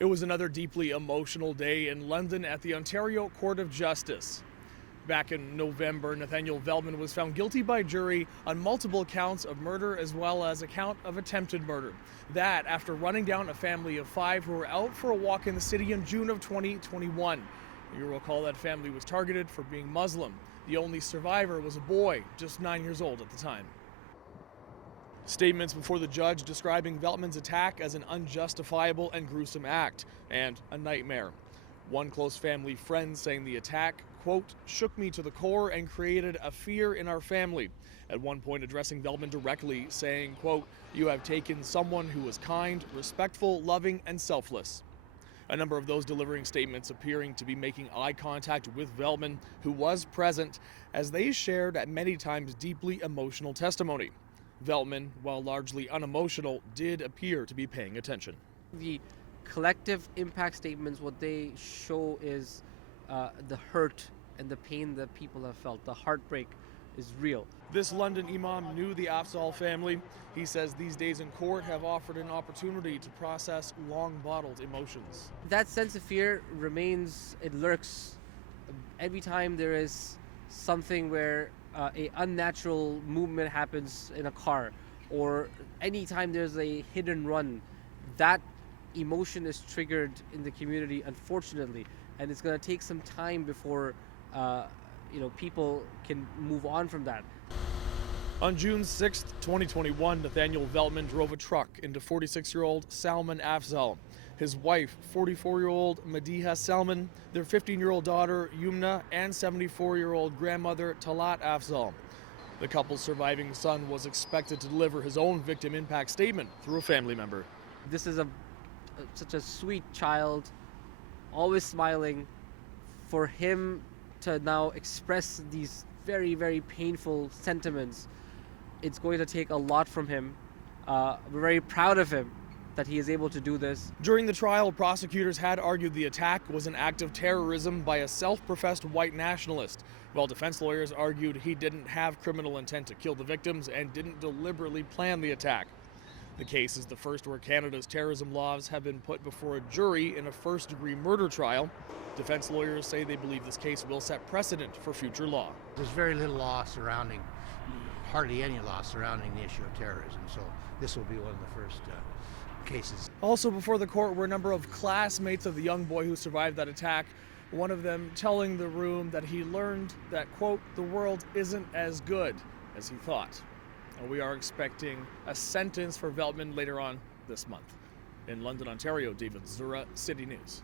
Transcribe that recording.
It was another deeply emotional day in London at the Ontario Court of Justice. Back in November, Nathaniel Veltman was found guilty by jury on multiple counts of murder as well as a count of attempted murder. That after running down a family of 5 who were out for a walk in the city in June of 2021. You'll recall that family was targeted for being Muslim. The only survivor was a boy, just 9 years old at the time. Statements before the judge describing Veltman's attack as an unjustifiable and gruesome act and a nightmare. One close family friend saying the attack, quote, shook me to the core and created a fear in our family. At one point addressing Veltman directly, saying, quote, you have taken someone who was kind, respectful, loving, and selfless. A number of those delivering statements appearing to be making eye contact with Veltman, who was present, as they shared at many times deeply emotional testimony. Veltman, while largely unemotional, did appear to be paying attention. The collective impact statements, what they show is the hurt and the pain that people have felt. The heartbreak is real. This London imam knew the Afzaal family. He says these days in court have offered an opportunity to process long-bottled emotions. That sense of fear remains, it lurks every time there is something where a unnatural movement happens in a car, or anytime there's a hit and run. That emotion is triggered in the community, unfortunately, and it's going to take some time before people can move on from that. On June 6, 2021, Nathaniel Veltman drove a truck into 46-year-old Salman Afzaal, his wife, 44-year-old Madiha Salman, their 15-year-old daughter Yumna, and 74-year-old grandmother Talat Afzaal. The couple's surviving son was expected to deliver his own victim impact statement through a family member. This is such a sweet child, always smiling. For him to now express these very, very painful sentiments, it's going to take a lot from him. We're very proud of him that he is able to do this. During the trial, prosecutors had argued the attack was an act of terrorism by a self-professed white nationalist, while defense lawyers argued he didn't have criminal intent to kill the victims and didn't deliberately plan the attack. The case is the first where Canada's terrorism laws have been put before a jury in a first-degree murder trial. Defense lawyers say they believe this case will set precedent for future law. There's very little law surrounding, hardly any law surrounding the issue of terrorism, so this will be one of the first cases. Also before the court were a number of classmates of the young boy who survived that attack, one of them telling the room that he learned that, quote, the world isn't as good as he thought. And we are expecting a sentence for Veltman later on this month. In London, Ontario, David Zura, City News.